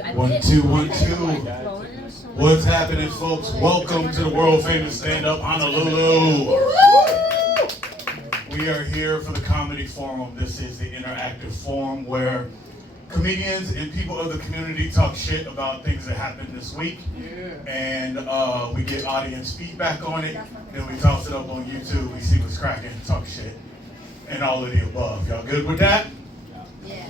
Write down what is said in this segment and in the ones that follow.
One, two, one, two. What's happening, folks? Welcome to the world famous stand-up Honolulu. We are here for the Comedy Forum. This is the interactive forum where comedians and people of the community talk shit about things that happened this week. And we get audience feedback on it. Then we toss it up on YouTube. We see what's cracking, talk shit, and all of the above. Y'all good with that?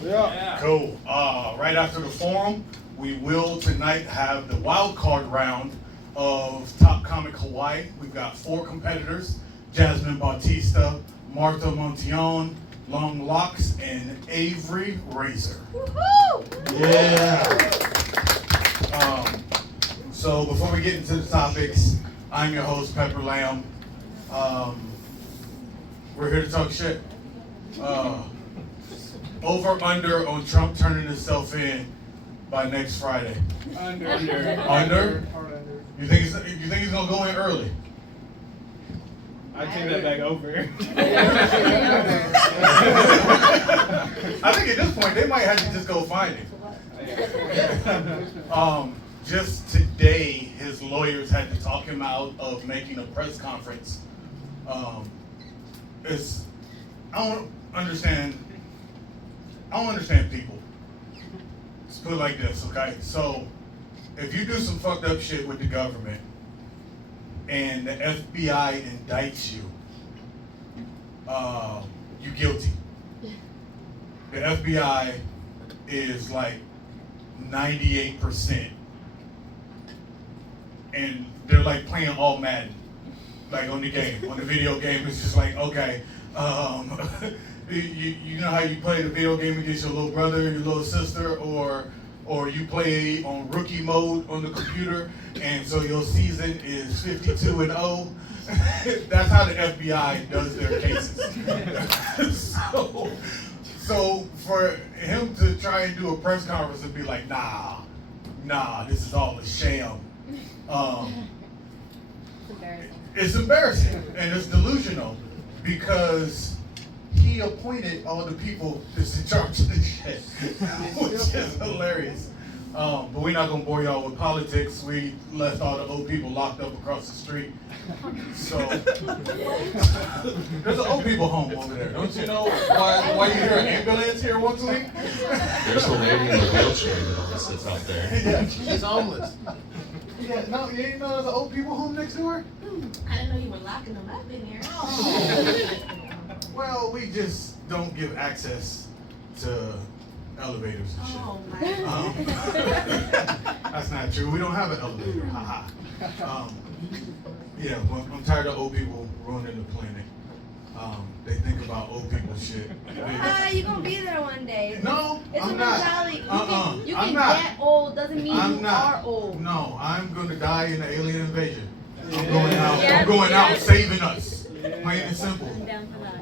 Yeah. Cool. Right after the forum, we will tonight have the wild card round of Top Comic Hawaii. We've got 4 competitors: Jasmine Bautista, Martha Montione, Long Locks, and Avery Razor. Woohoo! Yeah. So before we get into the topics, I'm your host, Pepper Lamb. We're here to talk shit. Over under on Trump turning himself in by next Friday. Under? You think he's gonna go in early? I take that back over. I think at this point they might have to just go find him. Just today, his lawyers had to talk him out of making a press conference. I don't understand people. Let's put it like this, okay? So, if you do some fucked up shit with the government and the FBI indicts you, you're guilty. The FBI is like 98%. And they're like playing all Madden. Like on the game, on the video game, it's just like, okay, you know how you play the video game against your little brother, your little sister, or you play on rookie mode on the computer, and so your season is 52-0. That's how the FBI does their cases. So for him to try and do a press conference and be like, nah, this is all a sham. It's embarrassing and it's delusional because he appointed all the people that's in charge of this shit, which is hilarious. But we're not gonna bore y'all with politics. We left all the old people locked up across the street. So there's an old people home over there. Don't you know why you hear an ambulance here once a week? There's a lady in a wheelchair that always sits out there. Yeah. She's homeless. Yeah, no, you didn't know there's an old people home next to her? I didn't know you were locking them up in here. Well, we just don't give access to elevators and shit. Oh my That's not true. We don't have an elevator. Haha. Yeah, well, I'm tired of old people ruining the planet. They think about old people shit. You're gonna be there one day. No, It's I'm a not. mentality. You I'm can not. get old, doesn't mean I'm you not. are old. No, I'm gonna die in the alien invasion. I'm going out. I'm going out saving us. Plain and simple.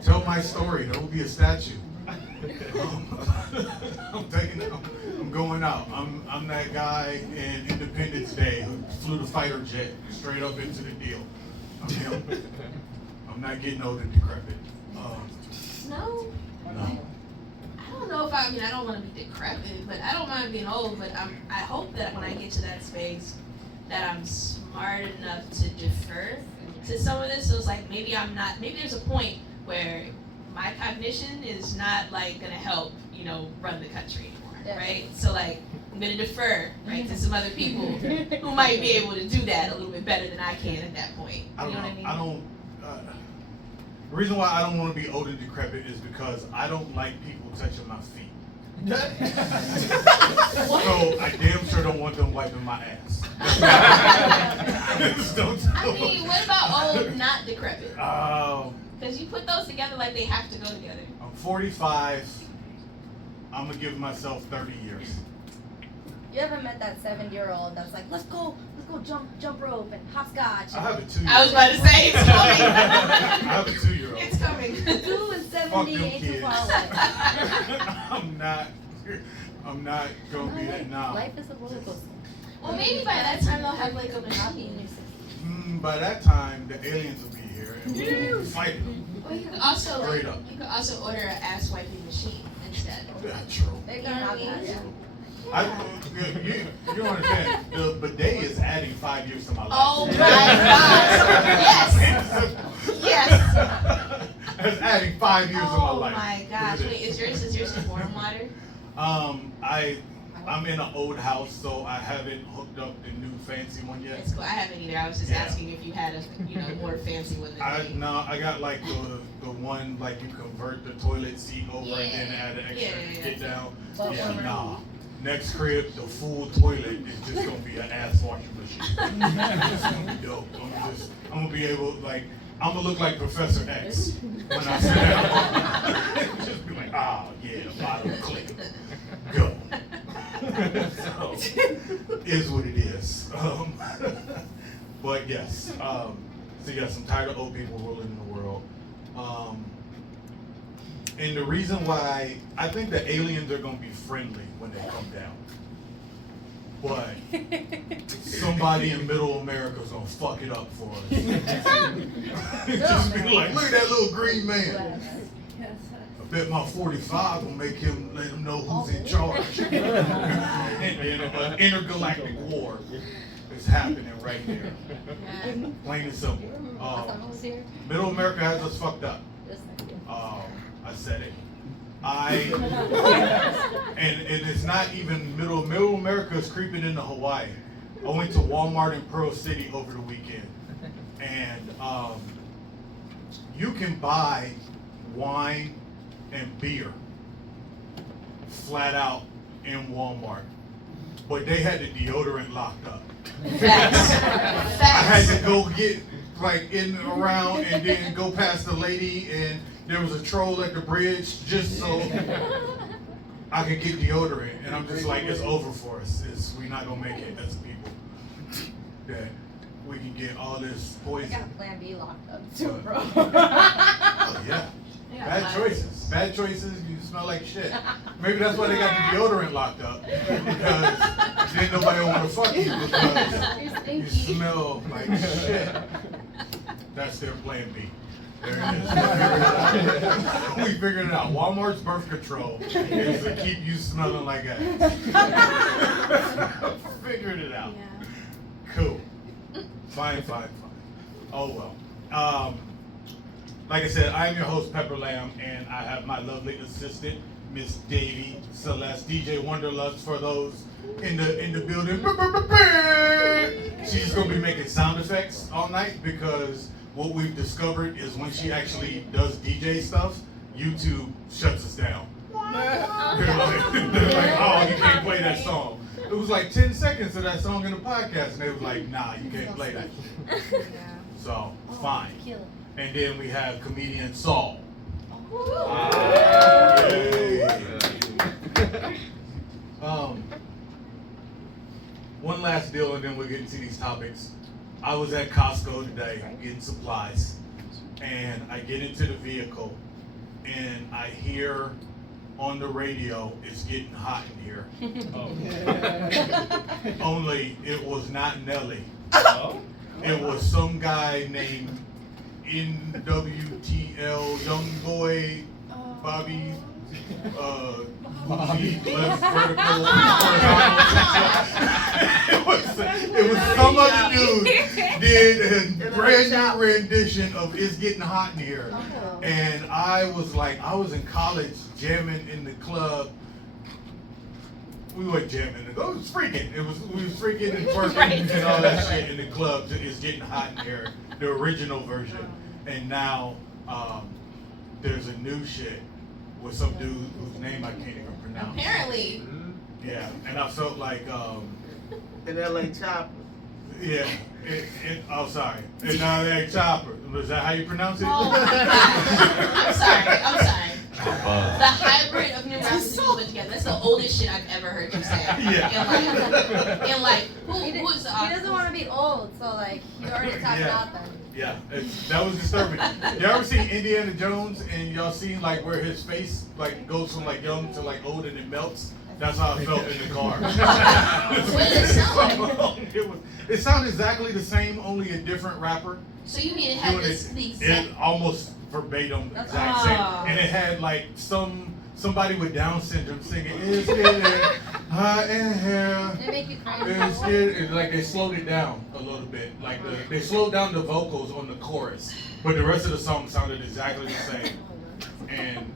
Tell my story. There will be a statue. I'm going out. I'm that guy in Independence Day who flew the fighter jet straight up into the deal. I'm him. I'm not getting old and decrepit. No. I don't know if I don't want to be decrepit, but I don't mind being old. But I hope that when I get to that space, that I'm smart enough to defer to some of this. So it's like maybe there's a point where my cognition is not like gonna help, run the country anymore, right? So like I'm gonna defer, right, to some other people who might be able to do that a little bit better than I can at that point. You know what I mean? The reason why I don't want to be old and decrepit is because I don't like people touching my feet. So I damn sure don't want them wiping my ass. What about old, not decrepit? Because you put those together like they have to go together. I'm 45. I'm gonna give myself 30 years. You ever met that 70-year-old that's like, let's go jump rope and hopscotch? I have a 2-year-old. I was about to say it's coming. I have a 2-year-old. It's coming. 2 and 70 Fuck them ain't too kids. far away. I'm not gonna be that now. Life is a roller coaster. Well, maybe by that time they'll have like a machine. By that time, the aliens will be here and we'll fight them. Well, you could also Straight up. order an ass wiping machine instead. Yeah, true. They're You know gonna what I have mean? that, You don't understand. The bidet is adding 5 years to my life. Oh my gosh. Yes. Yes. It's adding 5 years to my Oh life. my gosh. Wait, is yours warm water? I'm in an old house, so I haven't hooked up the new fancy one yet. It's cool. I haven't either. I was just asking if you had a more fancy one than me. No, I got like the one like you convert the toilet seat over and then add an extra get down. Yeah, nah. Next crib, the full toilet is just gonna be an ass washing machine. It's gonna be dope. I'm gonna be able I'm gonna look like Professor X when I sit down. Just be like, bottom click, go. So, is what it is. But yes, so yes, I'm tired of old people ruling in the world. And the reason why I think the aliens are gonna be friendly when they come down, but somebody in Middle America is gonna fuck it up for us. Just be like, look at that little green man. I bet my 45 will make him let him know who's in charge. And then an intergalactic war is happening right there. Plain and simple. Middle America has us fucked up. I said it. And it's not even Middle America is creeping into Hawaii. I went to Walmart in Pearl City over the weekend, and you can buy wine and beer flat out in Walmart, but they had the deodorant locked up. Facts. I had to go get in and around and then go past the lady, and there was a troll at the bridge just so I could get deodorant, and I'm just like, it's over for us. We're not gonna make it as people. That we can get all this poison. I got Plan B locked up too, bro. Oh yeah. Bad choices. Bad choices. You smell like shit. Maybe that's why they got the deodorant locked up, because then nobody will want to fuck you because you smell like shit. That's their plan B. There it is. We figured it out. Walmart's birth control is to keep you smelling like ass. Figured it out. Cool. Fine. Oh well. Like I said, I am your host, Pepper Lamb, and I have my lovely assistant, Miss Davie, Celeste, DJ Wonderlust for those in the building. She's gonna be making sound effects all night, because what we've discovered is when she actually does DJ stuff, YouTube shuts us down. They're like, oh, you can't play that song. It was like 10 seconds of that song in the podcast, and they was like, nah, you can't play that shit. So, fine. And then we have comedian Saul. One last deal, and then we'll get into these topics. I was at Costco today getting supplies, and I get into the vehicle, and I hear on the radio, it's getting hot in here. Only it was not Nelly. It was some guy named NWTL, Young Boy, Bobby, Bobby left vertical. It was some other dude did a brand new rendition of "It's Getting Hot in Here," and I was in college jamming in the club. We weren't jamming. It was freaking. We was freaking and twerking and all that shit in the club. It's Getting Hot in Here, the original version. And now there's a new shit with some dude whose name I can't even pronounce. Apparently. Yeah, and I felt like in LA Chopper. Yeah. Sorry. In LA Chopper. Is that how you pronounce it? Oh my God. I'm sorry. The hybrid of numerosity you put together. That's the oldest shit I've ever heard you say. Yeah. And who is the He doesn't want to be old, so you already talked about them. Yeah, that was disturbing. Y'all ever seen Indiana Jones, and y'all seen where his face goes from young to old and it melts? That's how I felt in the car. What did it sound like? It sounded exactly the same, only a different rapper. So you mean it had the exact... It almost verbatim exact same, and it had some somebody with Down syndrome singing, it's getting hot in here. They make you cry. It's getting, like they slowed it down a little bit. Like they slowed down the vocals on the chorus, but the rest of the song sounded exactly the same. And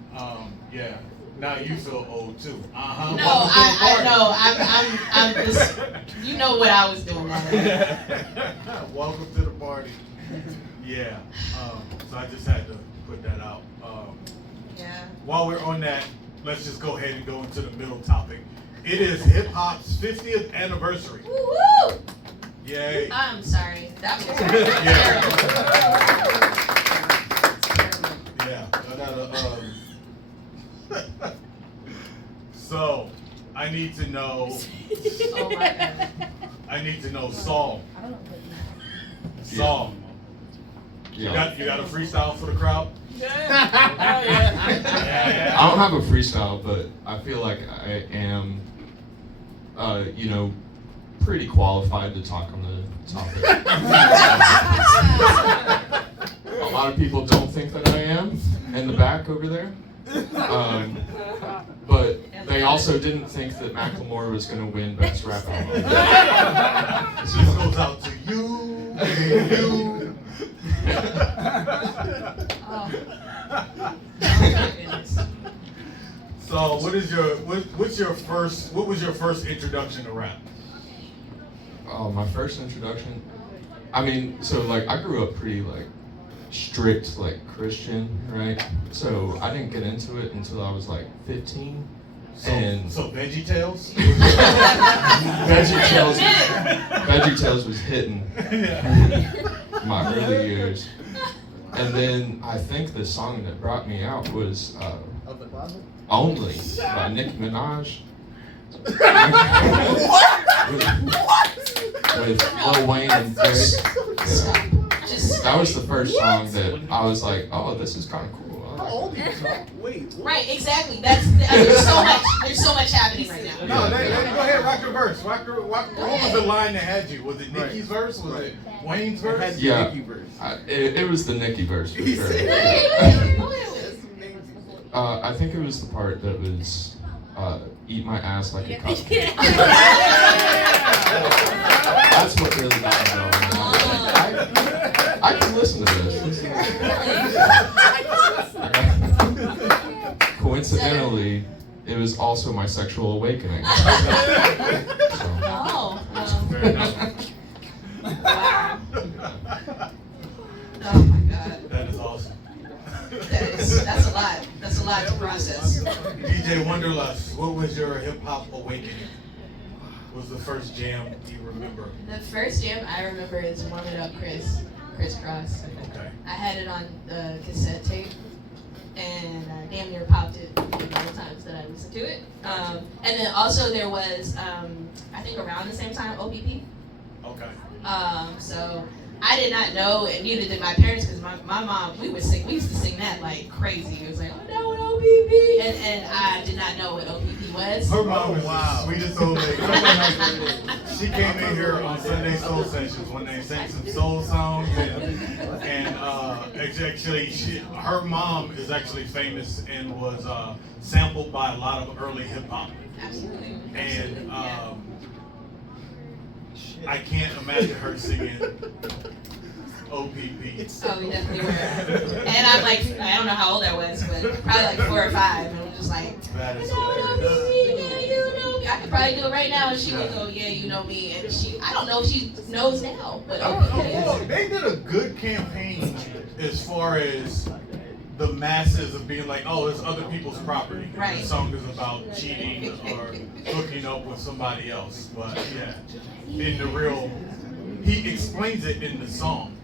yeah, now you feel old too. Uh-huh. No, I know. I'm just. You know what I was doing that. Welcome to the party. Yeah. So I just had to put that out. Yeah. While we're on that, let's just go ahead and go into the middle topic. It is hip hop's 50th anniversary. Woo-hoo! Yay. I'm sorry. That was terrible. Yeah. So, I need to know. Oh my God. I need to know Saul. I don't know what you Saul. Yeah. You got a freestyle for the crowd? Yeah. Yeah. I don't have a freestyle, but I feel like I am, pretty qualified to talk on the topic. A lot of people don't think that I am in the back over there. But they also didn't think that Macklemore was going to win Best Rap Album. This goes out to you and you. Oh. Oh my goodness. So, what was your first introduction to rap? Oh, my first introduction. I mean, so like I grew up pretty like strict like Christian, right? So I didn't get into it until I was like 15. So Veggie Tales? Veggie Tales was hitting my early years. And then I think the song that brought me out was Only by Nicki Minaj. With Lil Wayne and Derek. That was the first song that I was like, oh, this is kind of cool. How old are you? Wait. Right, exactly. There's so much happening right now. No, go ahead, rock your verse. What was the line that had you? Was it Nicki's verse? Was it Wayne's verse? Yeah, Nicki verse. it was the Nicki verse for sure. I think it was the part that was eat my ass like a cupcake. That's what really got me going. I can listen to this. Coincidentally, it was also my sexual awakening. So. Oh. Fair enough. Wow. Oh my God. That is awesome. That's a lot. That's a lot to process. DJ Wonderlust, what was your hip hop awakening? What was the first jam you remember? The first jam I remember is Warm It Up Crisscross. Okay. I had it on the cassette tape, and I damn near popped it the times that I listened to it. And then also there was, I think around the same time, OPP. Okay. So I did not know, and neither did my parents, because my mom, we used to sing that like crazy. It was like, oh no, OPP, and I did not know what OPP was. Her mom is the sweetest old lady. She came in here on Sunday Soul Sessions when they sang some soul songs, and actually, her mom is actually famous and was sampled by a lot of early hip hop. Absolutely. And I can't imagine her singing OPP. Oh, we definitely were. And I'm like, I don't know how old I was, but probably like 4 or 5. And I'm just like, That is I know hilarious. me, yeah, you know me. I could probably do it right now, and she would go, yeah, you know me. And I don't know if she knows now, but Well, they did a good campaign as far as the masses of being like, oh, it's other people's property. And Right. the song is about cheating or hooking up with somebody else. But yeah, in the real, he explains it in the song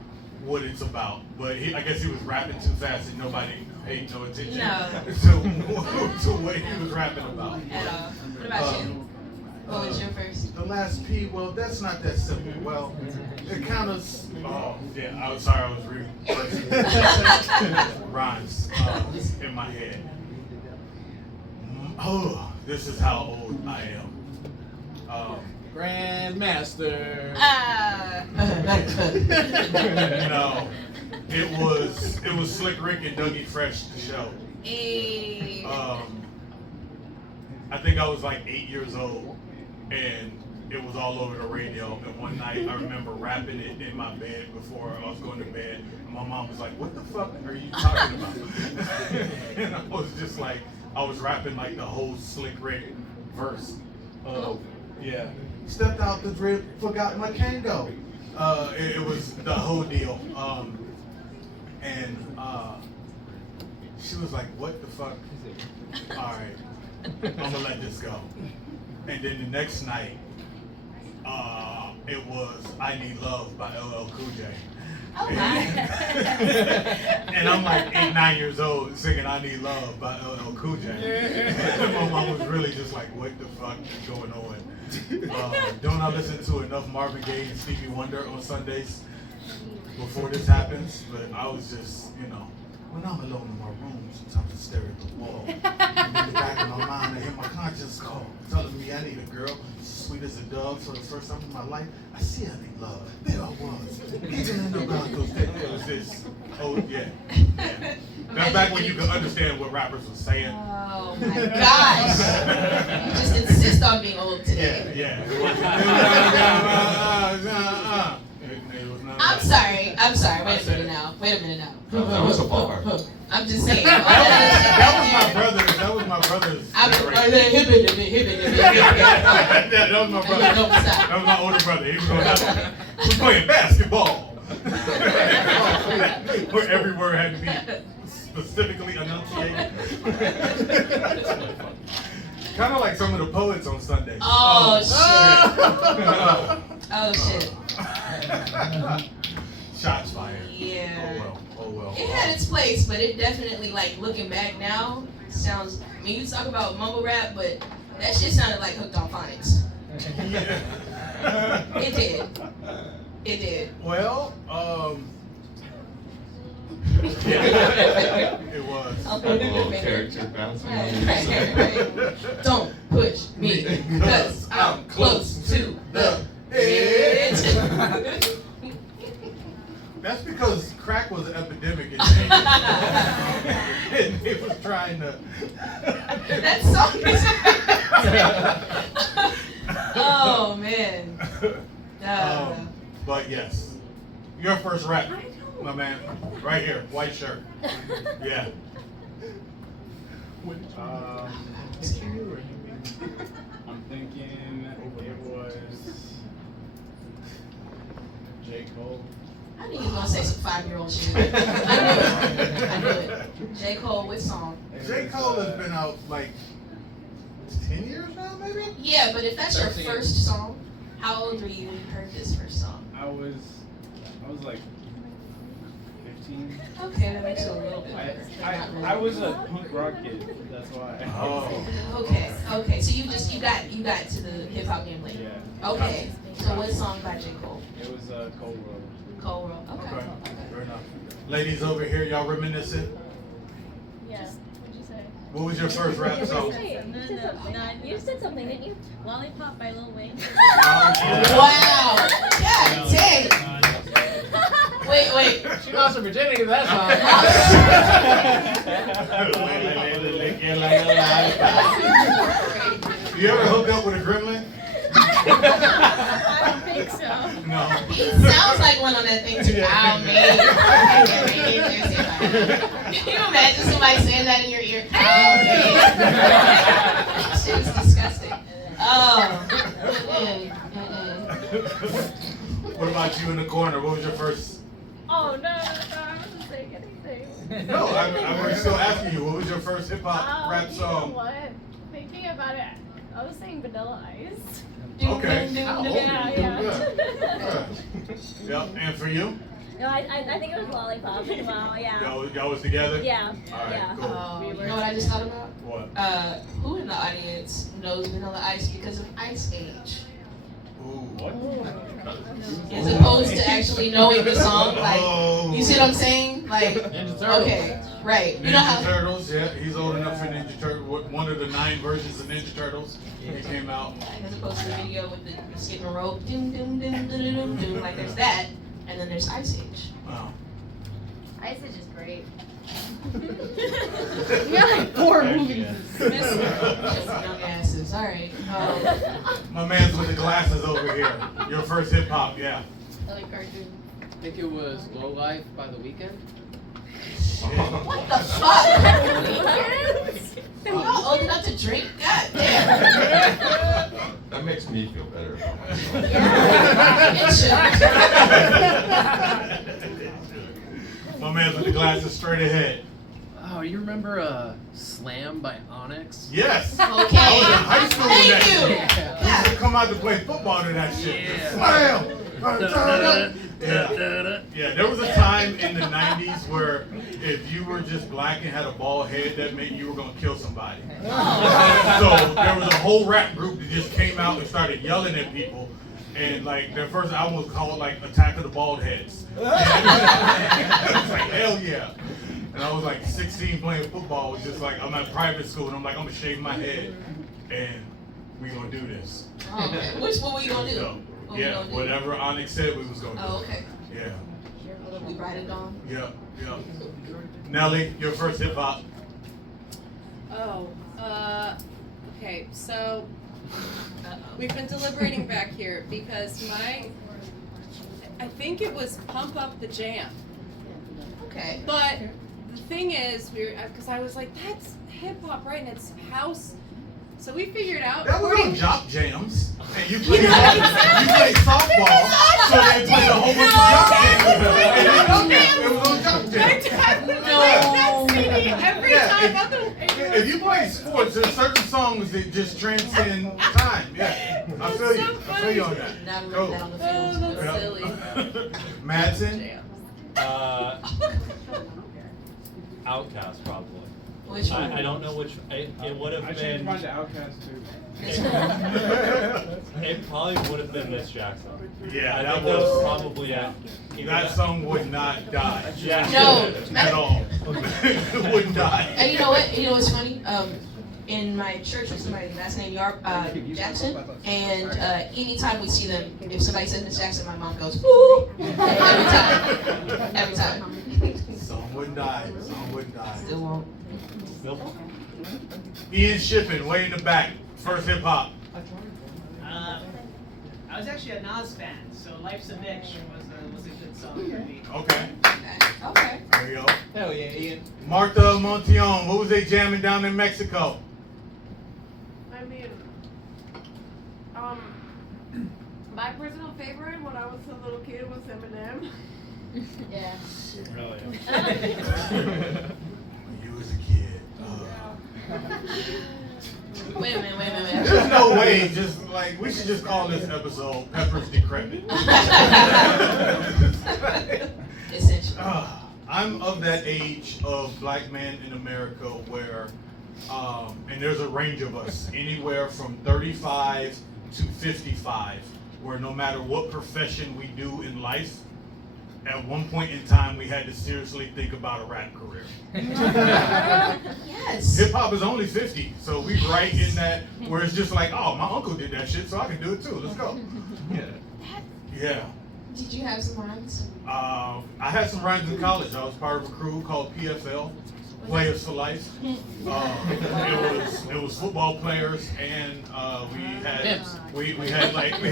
what it's about. But I guess he was rapping too fast and nobody paid no attention to what he was rapping about. What about you? What was your first? The last P, well, that's not that simple. Well, it kind of, oh, yeah, I was sorry, I was reading rhymes in my head. Oh, this is how old I am. Grandmaster. No, it was Slick Rick and Dougie Fresh, the show. I think I was like 8 years old, and it was all over the radio. And one night I remember rapping it in my bed before I was going to bed. And my mom was like, "What the fuck are you talking about?" And I was just like, I was rapping like the whole Slick Rick verse. Yeah. Stepped out the drip, forgot my Kango. It was the whole deal. And she was like, "What the fuck?" All right, I'm gonna let this go. And then the next night, it was "I Need Love" by LL Cool J. Oh my. And I'm like 8, 9 years old singing "I Need Love" by LL Cool J. And my mom was really just like, "What the fuck is going on?" Don't I listen to enough Marvin Gaye and Stevie Wonder on Sundays before this happens? But I was just, when I'm alone in my room, sometimes I stare at the wall. And in the back of my mind, I hear my conscience call, telling me I need a girl sweet as a dove. For the first time in my life, I see I need love. There I was, even in the Broncos. It was this, That's back when you could understand what rappers were saying. Oh my gosh. You just insist on being old today. Yeah. I'm sorry. Wait a minute now. That was a bar. I'm just saying. That was my brother's. That was my brother. That was my older brother. He was playing basketball. Where every word had to be specifically enunciated. Kind of like some of the poets on Sundays. Oh shit. Shots fired. Yeah. Oh well. It had its place, but it definitely, like, looking back now, sounds. I mean, you talk about mumble rap, but that shit sounded like Hooked on Phonics. It did. Well, it was. A little character bouncing on the side. Right. Don't push me, because I'm close to the edge. That's because crack was an epidemic in James. And it was trying to. That song is. Oh man. But yes, your first rap, my man, right here, white shirt. Yeah. I'm thinking it was J. Cole. I knew you were gonna say some 5-year-old shit. I knew it. J. Cole, which song? J. Cole has been out like 10 years now, maybe? Yeah, but if that's your first song, how old were you when you heard this first song? I was like 15. Okay, that makes it a little bit better. I was a punk rock kid. That's why. Oh. Okay. So you got to the hip hop game later. Yeah. Okay. So what song by J. Cole? It was Cold World. Cold World. Okay. Fair enough. Ladies over here, y'all reminiscing? Yeah. What'd you say? What was your first rap song? You said something, didn't you? Lollipop by Lil Wayne. Wow. God dang. Wait. She lost her virginity to that song. You ever hooked up with a gremlin? I don't think so. No. He sounds like one on that thing too. Ow, man. Can you imagine somebody saying that in your ear? Ow, man. That shit is disgusting. Oh. What about you in the corner? What was your first? Oh, no, I wasn't saying anything. No, I'm still asking you. What was your first hip hop rap You know song? what? Thinking about it, I was saying Vanilla Ice. Okay. Yeah. Yep. And for you? No, I think it was Lollipop. Wow, yeah. Y'all was together? Yeah. All right, Yeah. cool. Oh, you know what I just thought about? What? Who in the audience knows Vanilla Ice because of Ice Age? Ooh. As opposed to actually knowing the song, like, you see what I'm saying? Like, Ninja Turtles. okay, right. You know how? Ninja Turtles, yeah, he's old enough for Ninja Turtles. One of the 9 versions of Ninja Turtles. He came out. As opposed to the video with the skipping rope, doom, doom, doom, doom, doom, doom. Like, there's that, and then there's Ice Age. Wow. Ice Age is great. We got like 4 movies. Young asses. All right. My man's with the glasses over here. Your first hip hop, yeah. I like cartoons. I think it was Low Life by The Weeknd. What the fuck? Are y'all old enough to drink? God damn. That makes me feel better about myself. My man's with the glasses straight ahead. Oh, you remember Slam by Onyx? Yes. Okay. I was in high school when that Thank you. shit. We used to come out to play football to that shit. Yeah. Slam! Yeah, there was a time in the 90s where if you were just black and had a bald head, that meant you were going to kill somebody. So there was a whole rap group that just came out and started yelling at people. And like their first album was called like Attack of the Bald Heads. It was like, hell yeah. And I was like 16 playing football. It was just like, I'm at private school and I'm like, I'm going to shave my head. And we going to do this. Okay. What were you gonna do? So, What we yeah, gonna do? whatever Onyx said we was going to do. Oh, okay. Yeah. We write it down. Yep. Nelly, your first hip hop. Oh, okay, so we've been deliberating back here because I think it was Pump Up the Jam. Okay. But the thing is, because I was like, that's hip hop, right? And it's house. So we figured out. That was on Jock Jams. And you played, know, you played softball, so they played a whole bunch of Jock Jams. And you know that. It was on Jock My Jams. dad would play that CD every time. If you play sports, there's certain songs that just transcend time. Yeah. I feel you. I feel you on that. Now we Go. that on the Oh, field. that's silly. Madsen? Outcast probably. Which one? I don't know which. It would have I been. changed mine to Outcast too. It probably would have been Miss Jackson. Yeah, I that think that was was. probably it. That song would not die. Yeah. No. At all. It wouldn't die. And you know what? You know what's funny? In my church, there's somebody last name Jackson, and anytime we see them, if somebody says Miss Jackson, my mom goes, "Ooh!" Every time. Song wouldn't die. Song wouldn't die. Still won't. Nope. Ian Shippen, way in the back. First hip hop. I was actually a Nas fan, so Life's a Bitch was a good song for me. Okay. Okay. There you go. Hell yeah, Ian. Martha Montion, what was they jamming down in Mexico? I mean, my personal favorite when I was a little kid was Eminem. Yeah. Really? When you was a kid. Wait a minute. There's no way, just like, we should just call this episode Pepper's Decrepit. Essentially. I'm of that age of black man in America where, and there's a range of us, anywhere from 35 to 55, where no matter what profession we do in life, at one point in time we had to seriously think about a rap career. Yes. Hip hop is only 50, so we right in that where it's just like, oh, my uncle did that shit, so I can do it too. Let's go. Yeah. Did you have some rhymes? I had some rhymes in college. I was part of a crew called PFL, Players for Life. It was football players, and we had like 3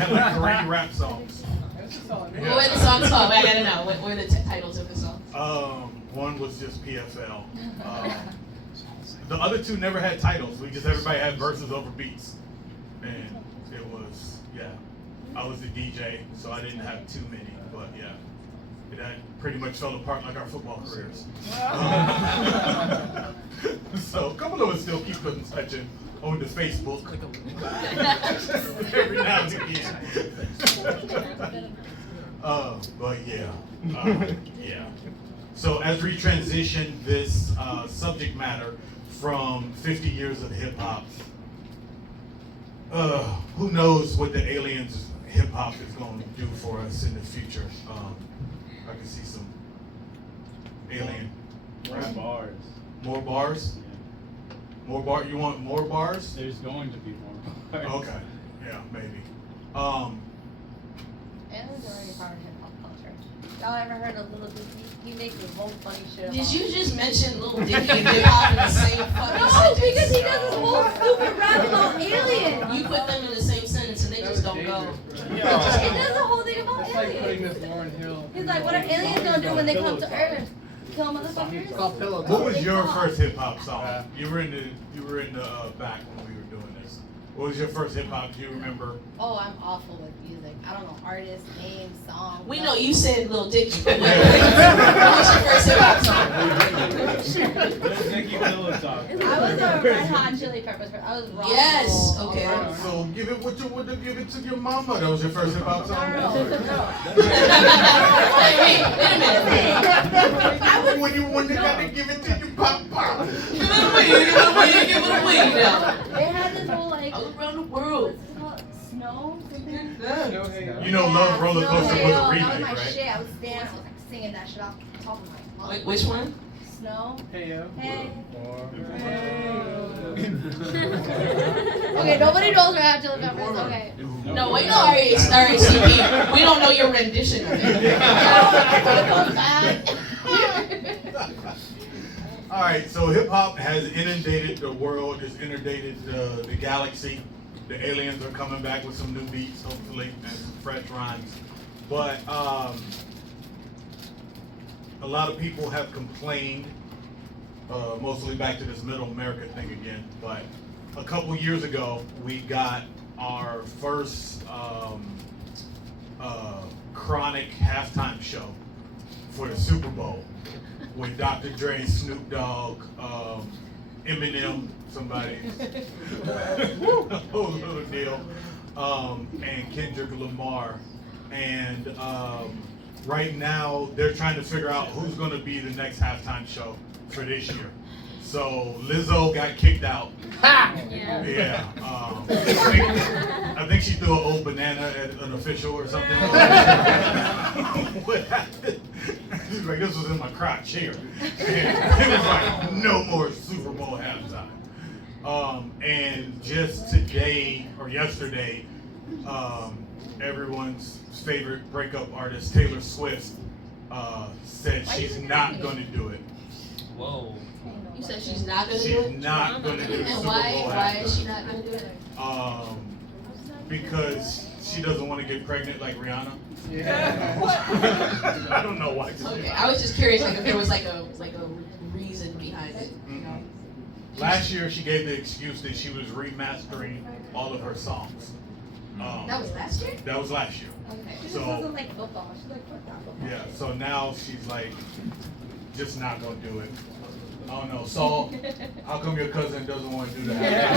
rap songs. What were the songs called? Wait, I gotta know. What were the titles of the songs? One was just PFL. The other 2 never had titles. Everybody had verses over beats, and it was I was the DJ, so I didn't have too many, but yeah. That pretty much fell apart like our football careers. So a couple of us still keep in touch on the Facebook. Every now and again. But yeah. Yeah. So as we transition this subject matter from 50 years of hip hop, who knows what the aliens hip hop is going to do for us in the future? I can see some alien. More bars. More bars? Yeah. More bar? You want more bars? There's going to be more bars. Okay. Yeah, maybe. Aliens are already part of hip hop culture. Y'all ever heard of Little Dicky? He makes the most funny shit. Did you just mention Lil Dicky and hip hop in the same fucking No, sentence? because he does this whole stupid rap about aliens. You put them in the same sentence and they just don't go. He does the whole thing about It's like putting aliens. Miss Lauren Hill. He's like, what are aliens gonna do when they come to Earth? Kill motherfuckers? It's called Pillow What Talk. was your first hip hop song? You were in the back when we were doing this. What was your first hip hop? Do you remember? Oh, I'm awful with music. I don't know artists, names, songs. We know you said Lil Dicky. What was your first hip hop song? Nicky Pillow Talk. I was a Red Hot Chili Peppers. I was wrong. Yes, okay. So give it what you would have given to your mama. That was your first hip hop song. No. Wait a minute. When you got to give it to your papa. Give it away now. They had this whole like. All around the world. What's it called? Snow? Something? You know, Love Roller Coaster was a That was remake, my right? shit. I was dancing. I was like singing that shit off the top of my lungs. Wait, which one? Snow. Hey, yo. Hey. Okay, nobody knows Red Hot Chili Peppers. Okay. No, we know RHCP. We don't know your rendition of it. All right, so hip hop has inundated the world. It's inundated the galaxy. The aliens are coming back with some new beats, hopefully, and some fresh rhymes. But a lot of people have complained, mostly back to this Middle America thing again. But a couple years ago, we got our first Chronic halftime show for the Super Bowl with Dr. Dre, Snoop Dogg, Eminem, somebody, whole little deal, and Kendrick Lamar. And right now, they're trying to figure out who's going to be the next halftime show for this year. So Lizzo got kicked out. Yeah. I think she threw an old banana at an official or something. What happened? She's like, this was in my crotch here. And it was like, no more Super Bowl halftime. And just today or yesterday, everyone's favorite breakup artist, Taylor Swift, said she's not going to do do it. Whoa. You said she's not gonna do She's it? not going to do the And Super Bowl why is halftime. she not gonna do it? Because she doesn't want to get pregnant like Rihanna. Yeah. I don't know why. Okay, I was just curious, like if there was like a reason behind it. You know? Last year, she gave the excuse that she was remastering all of her songs. That was last year? That was last year. Okay. She just So- doesn't like football. She's like, fuck that football. Yeah, so now she's like, just not gonna do it. I don't know, Saul, how come your cousin doesn't want to do that?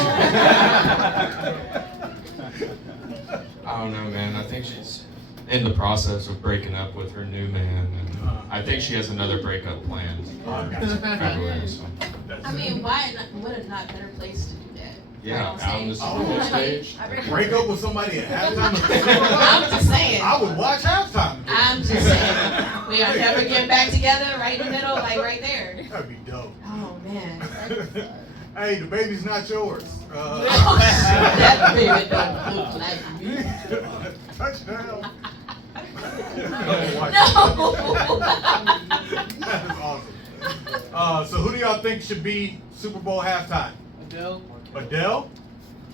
I don't know, man. I think she's in the process of breaking up with her new man, and I think she has another breakup planned in February. So. I mean, what a not better place to do that? Yeah, Right out on the Super Bowl stage. Break up with somebody at halftime? I'm just saying. I would watch halftime. I'm just saying. We are never getting back together, right in the middle, like right there. That'd be dope. Oh man. Hey, the baby's not yours. That baby don't look like me. Touchdown. No. That is awesome. So who do y'all think should be Super Bowl halftime? Adele. Adele?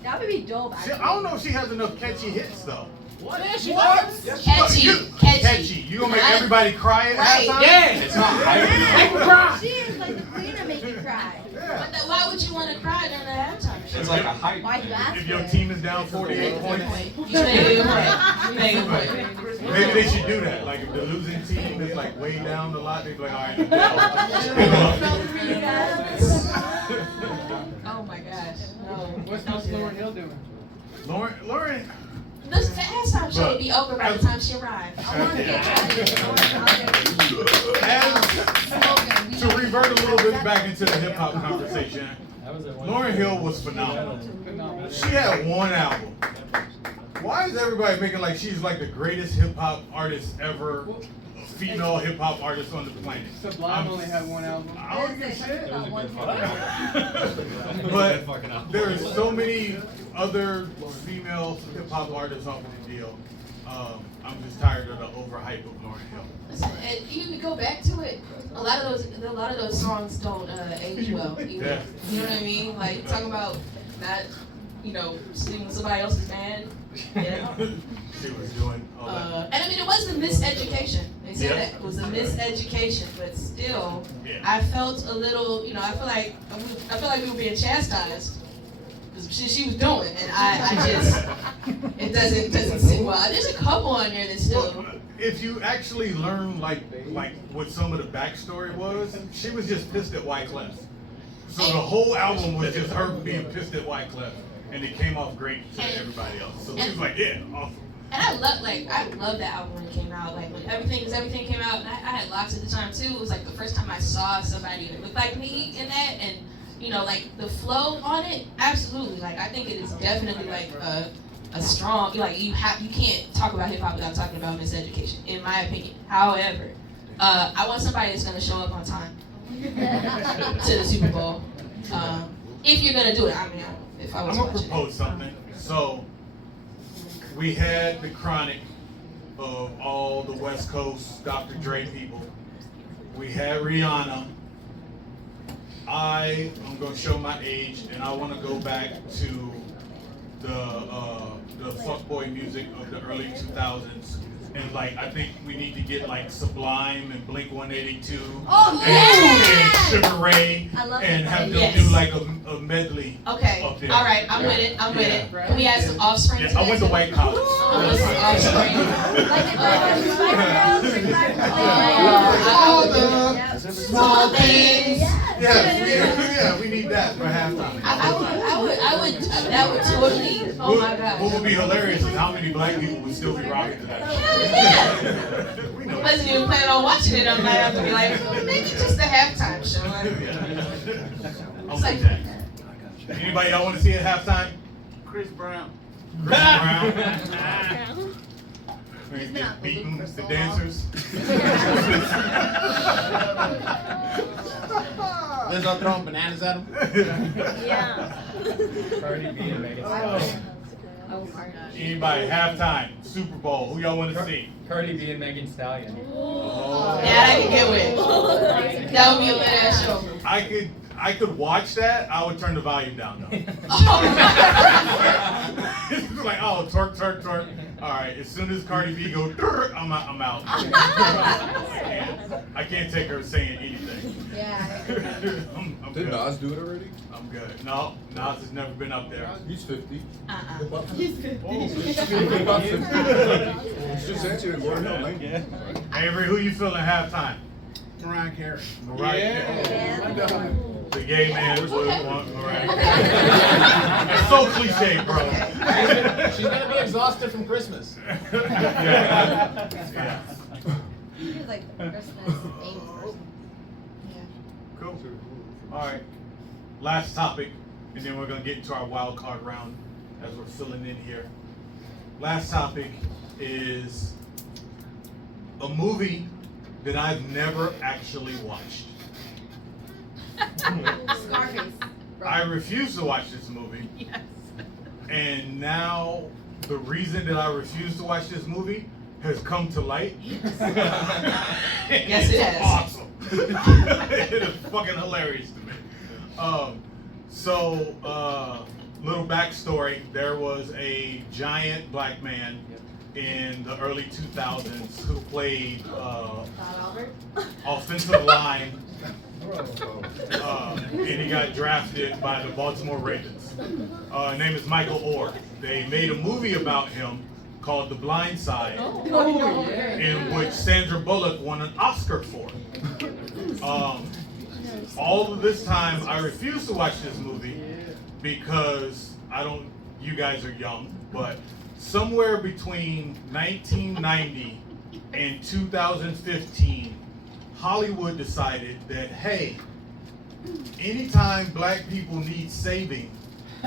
That would be dope, I actually. don't know if she has enough catchy hits though. What? Yeah, she What? does. Catchy. You gonna make everybody cry at Right. halftime? Yeah. It's not hype. She is like the queen of making cry. But why would you want to cry during the halftime show? It's like a hype. Why you ask If your her? team is down 48 points, You made a good point. You made a good point. maybe they should do that. Like if the losing team is like way down a lot, they'd be like, all right, Adele. Oh my gosh. No. What's Don't Miss do Lauren that. Hill doing? Lauren. The halftime show would be over by the time she arrived. I want to get As, to revert a little bit back into the hip hop conversation, Lauryn Hill was phenomenal. Phenomenal. She had one album. Why is everybody making like she's like the greatest hip hop artist ever, female hip hop artist on the planet? Sublime only had one album. I don't give a shit. One But there are so many other female hip hop artists off of the deal. I'm just tired of the overhype of Lauryn Hill. Listen, and even to go back to it, a lot of those songs don't age well. Either. Yeah. You know what I mean? Like talking about not, singing with somebody else's band. Yeah. She was doing all that. And I mean, it wasn't a miseducation. They said Yeah. that it was a miseducation, but still, Yeah. I felt a little. I feel like we were being chastised. She was doing, and I just it doesn't sit well. There's a couple on there that still. Well, if you actually learn like what some of the backstory was, she was just pissed at Wyclef. So the whole album was just her being pissed at Wyclef, and it came off great to everybody else. So he was like, yeah, awesome. And I love that album when it came out. Like when everything came out, and I had locks at the time too. It was like the first time I saw somebody that looked like me in that, and like the flow on it, absolutely. Like I think it is definitely like a strong. You can't talk about hip hop without talking about miseducation, in my opinion. However, I want somebody that's gonna show up on time to the Super Bowl. If you're gonna do it, I mean, if I was I'm gonna watching. propose something. So we had the chronic of all the West Coast Dr. Dre people. We had Rihanna. I am gonna show my age, and I want to go back to the fuckboy music of the early 2000s. And I think we need to get Sublime and Blink 182 and Sugar Ray and have them do a medley. Okay. Up there. All right. I'm with it. I'm with it. Can we add some Offspring? Yeah, I went to White College. Small things. Yeah, we need that for halftime. That would totally. Oh my God. What would be hilarious is how many black people would still be rocking to that. We know. Wasn't even planning on watching it. I might have to be like, maybe just the halftime show. I'm with that. Anybody y'all want to see at halftime? Chris Brown. Chris Brown. We're gonna get beaten, the dancers. They're not throwing bananas at him. Yeah. Cardi B and Megan Anybody, halftime, Super Bowl, who y'all want to see? Cardi B and Megan Stallion. Oh. Yeah, I can get with. That would be a lit ass show. I could watch that. I would turn the volume down though. It's like, oh, twerk, twerk, twerk. All right, as soon as Cardi B go, I'm out. I can't take her saying anything. Yeah. I'm Did good. Nas do it already? I'm good. No, Nas has never been up there. He's 50. He's 50. It's just actually Lauryn Hill, man. Avery, who you feeling halftime? Mariah Carey. Mariah Carey. Yeah. The gay man would want Mariah Carey. It's so cliche, bro. She's gonna be exhausted from Christmas. Yeah. He's like the Christmas themed person. Cool. All right. Last topic, and then we're gonna get into our wild card round as we're filling in here. Last topic is a movie that I've never actually watched. Scarface. I refuse to watch this movie. Yes. And now the reason that I refuse to watch this movie has come to light. Yes, it has. Awesome. It is fucking hilarious to me. Little backstory, there was a giant black man in the early 2000s who played offensive line, and he got drafted by the Baltimore Ravens. His name is Michael Orr. They made a movie about him called The Blind Side, in which Sandra Bullock won an Oscar for. All of this time, I refuse to watch this movie because you guys are young, but somewhere between 1990 and 2015, Hollywood decided that, hey, anytime black people need saving,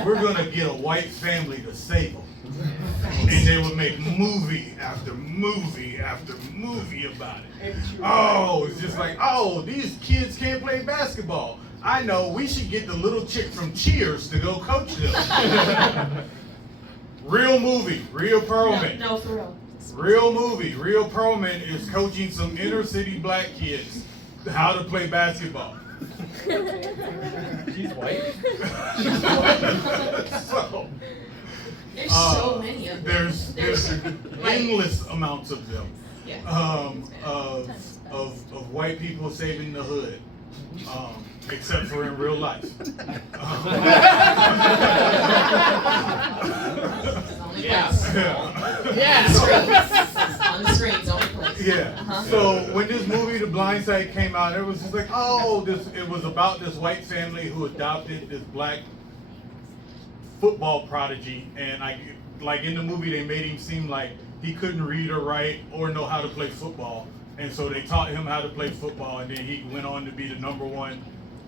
we're gonna get a white family to save them. And they would make movie after movie after movie about it. Oh, it's just like, oh, these kids can't play basketball. I know, we should get the little chick from Cheers to go coach them. Real movie, Rhea Perlman. No, for real. Real movie, Rhea Perlman is coaching some inner city black kids how to play basketball. She's white. So, There's so many of them. There's endless amounts of them. Yeah. Of white people saving the hood. Except for in real life. Yes. On the screens, only place. Yeah. So when this movie, The Blind Side, came out, it was just like, it was about this white family who adopted this black football prodigy, and like in the movie, they made him seem like he couldn't read or write or know how to play football, and so they taught him how to play football, and then he went on to be the #1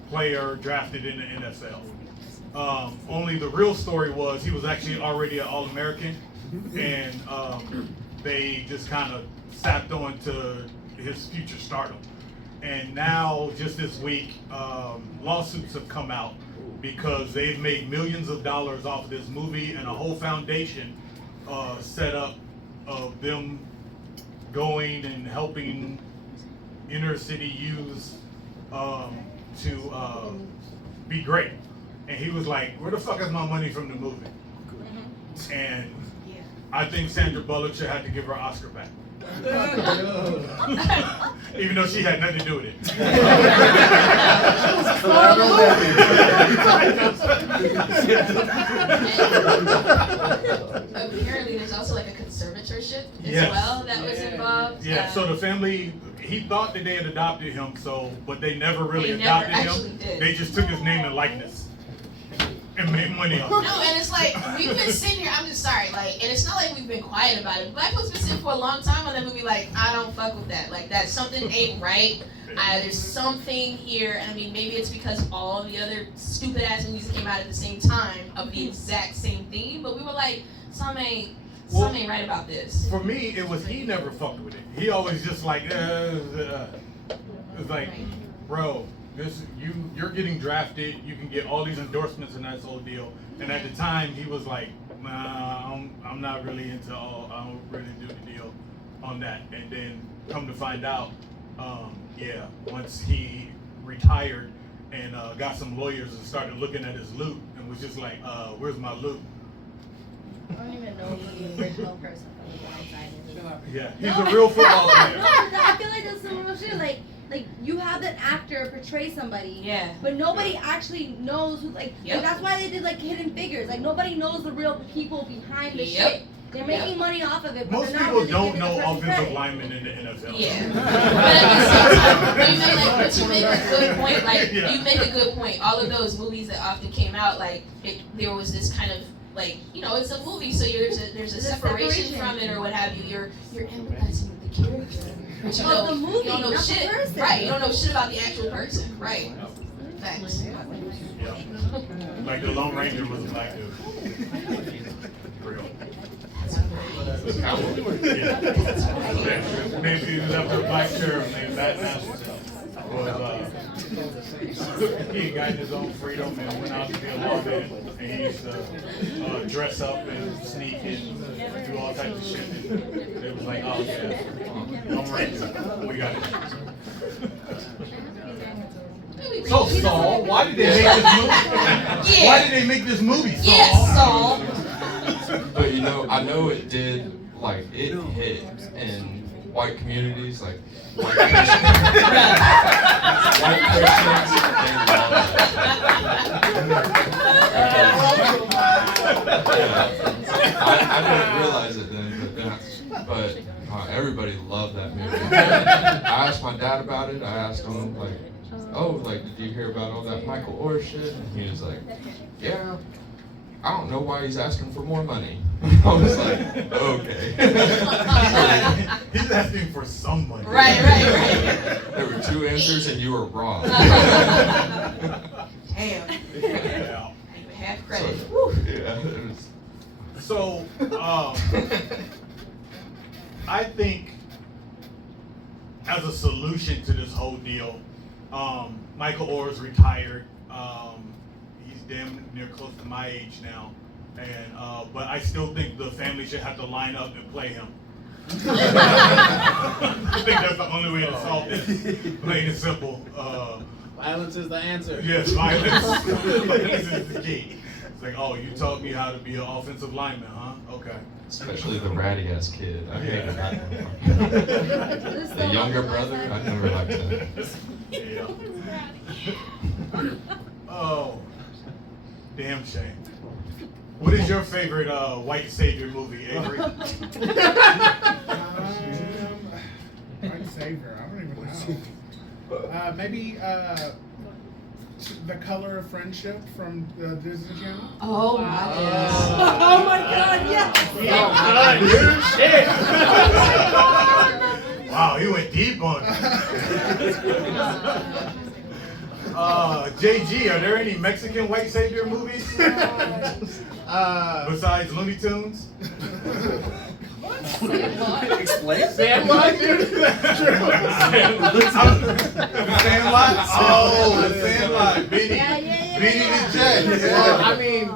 player drafted in the NFL. Only the real story was he was actually already an All-American, and they just kind of sapped on to his future stardom. And now, just this week, lawsuits have come out because they've made millions of dollars off of this movie, and a whole foundation set up of them going and helping inner city youths to be great. And he was like, where the fuck is my money from the movie? And I think Sandra Bullock should have to give her Oscar back. Even though she had nothing to do with it. Apparently there's also like a conservatorship as Yes. well that was involved. Yeah, so the family, he thought that they had adopted him, but they never really They never adopted actually him. did. They just took his name and likeness and made money off it. No, and it's like, we've been sitting here, I'm just sorry, like, and it's not like we've been quiet about it. Black folks been sitting for a long time on that movie, like, I don't fuck with that. Like, that something ain't right. There's something here, and I mean, maybe it's because all the other stupid ass movies came out at the same time of the exact same theme, but we were like, something ain't right about this. For me, it was he never fucked with it. He always just like, it's like, bro, you're getting drafted. You can get all these endorsements and that whole deal. And at the time, he was like, nah, I'm not really into I don't really do the deal on that. And then come to find out, once he retired and got some lawyers and started looking at his loot and was just like, where's my loot? I don't even know who the original person from The Blind Side is. Yeah, he's a real football player. No, I feel like that's some real shit. Like you have an actor portray somebody, but nobody actually knows who. Like that's why they did like Hidden Figures. Like nobody knows the real people behind the shit. They're making money off of it. But Most they're not people really don't giving the know person offensive credit. linemen in the NFL. Yeah. But at the same time, but you make a good point. Like, you make a good point. All of those movies that often came out, like, there was this kind of, like, it's a movie, so there's a separation from it or what have you. You're empathizing with the character. But you the movie, you don't know not shit. the person. Right, you don't know shit about the actual person. Right. Thanks. Yeah. Like the Lone Ranger was a black dude. Real. Yeah. Maybe he was after a black sheriff named Batman. He got his own freedom and went out to be a lawman, and he used to dress up and sneak and do all types of shit. And it was like, oh yeah, Lone Ranger, we got it. So Saul, why did they make this movie? Why did they make this movie, Saul? Yes, Saul. But I know it did, like, it hit in white communities, like, white Christians. White Christians, they love it. I didn't realize it then, but everybody loved that movie. I asked my dad about it. I asked him, like, did you hear about all that Michael Orr shit? And he was like, yeah. I don't know why he's asking for more money. I was like, okay. He's asking for some money. Right. There were 2 answers and you were wrong. Damn. Yeah. Half credit. So, I think as a solution to this whole deal, Michael Orr's retired. He's damn near close to my age now. And but I still think the family should have to line up and play him. I think that's the only way to solve this. Plain and simple. Violence is the answer. Yes, violence. Violence is the key. It's like, oh, you taught me how to be an offensive lineman, huh? Okay. Especially the ratty ass kid. I hated that one. This is The younger brother, I never liked that. Yeah. Oh, damn shame. What is your favorite white savior movie, Avery? White savior. I don't even know. Maybe The Color of Friendship from the Disney Channel. Oh my god. Oh my god, yes! Wow, he went deep on it. JG, are there any Mexican white savior movies? Besides Looney Tunes? Explain. Sandlot, dude. Sandlot? Oh, the Sandlot. Benny. Benny the Jet. Well, Yeah. I mean,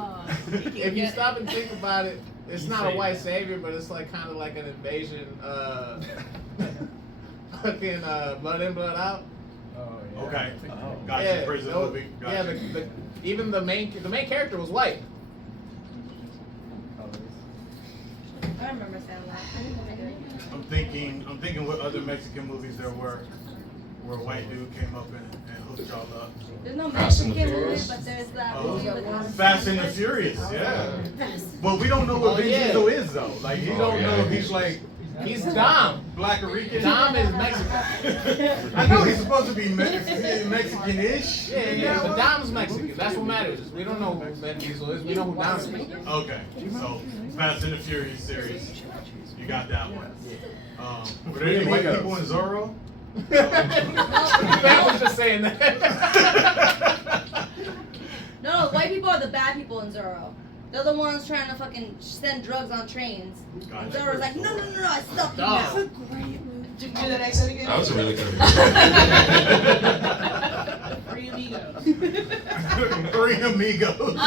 if you stop and think about it, it's not a white savior, but it's like kind of like an invasion. Fucking Blood In, Blood Out. Okay. Gotcha. Yeah, Praise the no, movie. Gotcha. yeah. Even the main character was white. I remember Sandlot. I'm thinking what other Mexican movies there were where a white dude came up and hooked y'all up. There's no Fast and the Mexican movie, Furious. but there's that movie with Fast and the Furious, yeah. But we don't know what Vin Diesel is though. Like you don't know if he's like He's Dom. Black Rican. Dom is Mexican. I know he's supposed to be Mexican-ish. Yeah, but Dom's Mexican. That's what matters. We don't know who Vin Diesel is. We know who Dom is. Okay, so Fast and the Furious series, you got that one. Were there any white people in Zorro? That was just saying that. No, white people are the bad people in Zorro. They're the ones trying to fucking send drugs on trains. And Zorro's like, no, I stopped you now. Did you do that accent again? That was a really good Three amigos. Three amigos.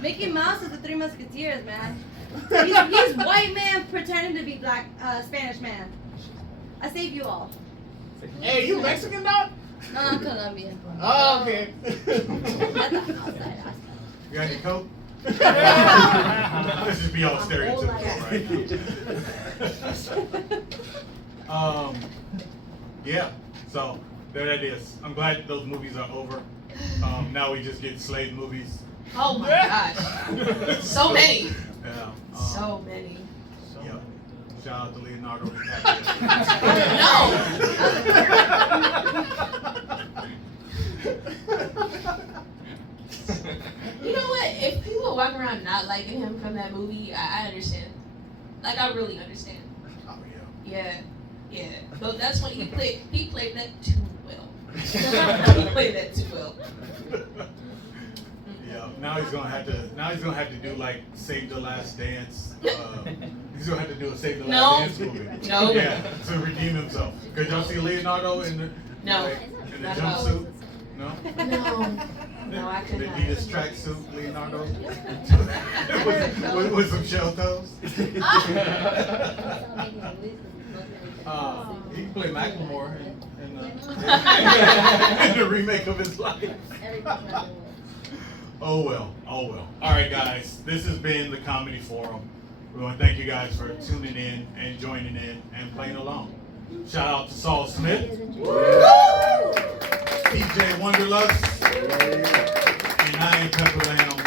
Mickey Mouse is the Three Musketeers, man. He's white man pretending to be black, Spanish man. I save you all. Hey, you Mexican, dog? No, I'm Colombian. Oh, okay. You got any coke? Let's just be all stereotypical, right? Yeah. So there it is. I'm glad that those movies are over. Now we just get slave movies. Oh my gosh. So many. Yeah. So many. Yeah. Shout out to Leonardo DiCaprio. You know what? If people walk around not liking him from that movie, I understand. Like, I really understand. Oh yeah. Yeah. But that's when he played that too well. He played that too well. Yeah. Now he's gonna have to do like Save the Last Dance. He's gonna have to do a Save the Last Dance movie. No. Yeah. To redeem himself. Cause y'all see Leonardo in the No. in the jumpsuit. No. No, I could the not. Adidas tracksuit, Leonardo, with some shell toes. He can play Macklemore in the remake of his life. Oh well. All right, guys, this has been the Comedy Forum. We want to thank you guys for tuning in and joining in and playing along. Shout out to Saul Smith, DJ Wonderlust, and I am Pepper Lamb.